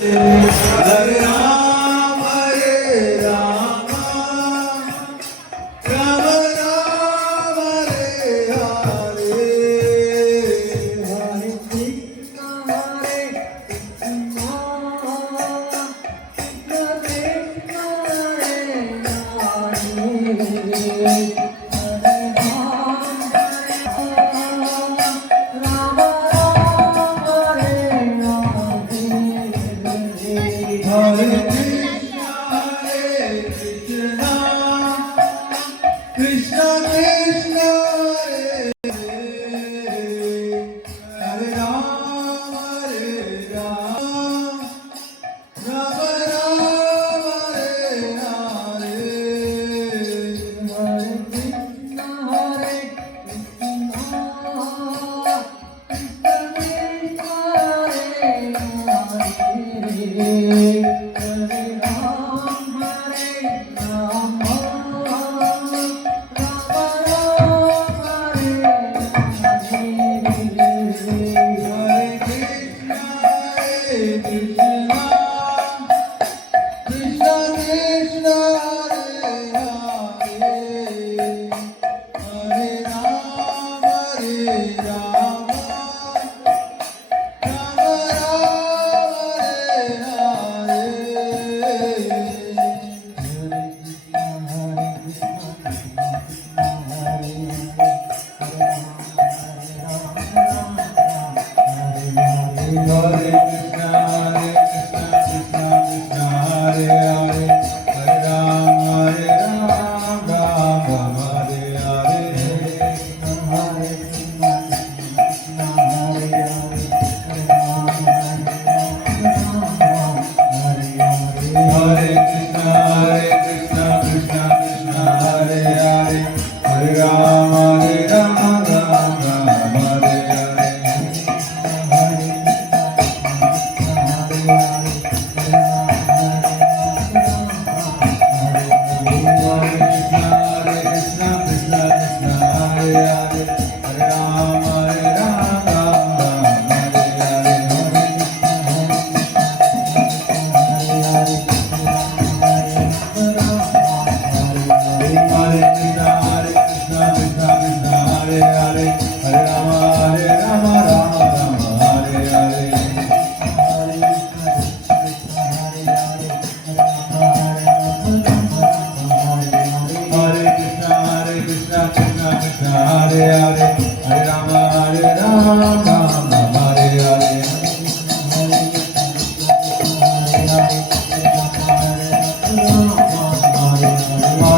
Hare Ram, Hare Ram, Rama Rama, Hare Hare, Hare Krishna, Hare Krishna, Krishna Krishna, Hare Hare.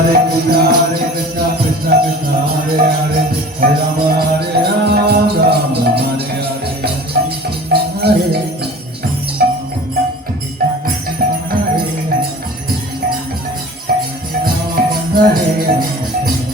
Hare Krishna, Hare Krishna, Krishna Krishna, Hare Rama, Hare Rama, Rama Rama, Hare Hare, Hare Krishna, Hare Hare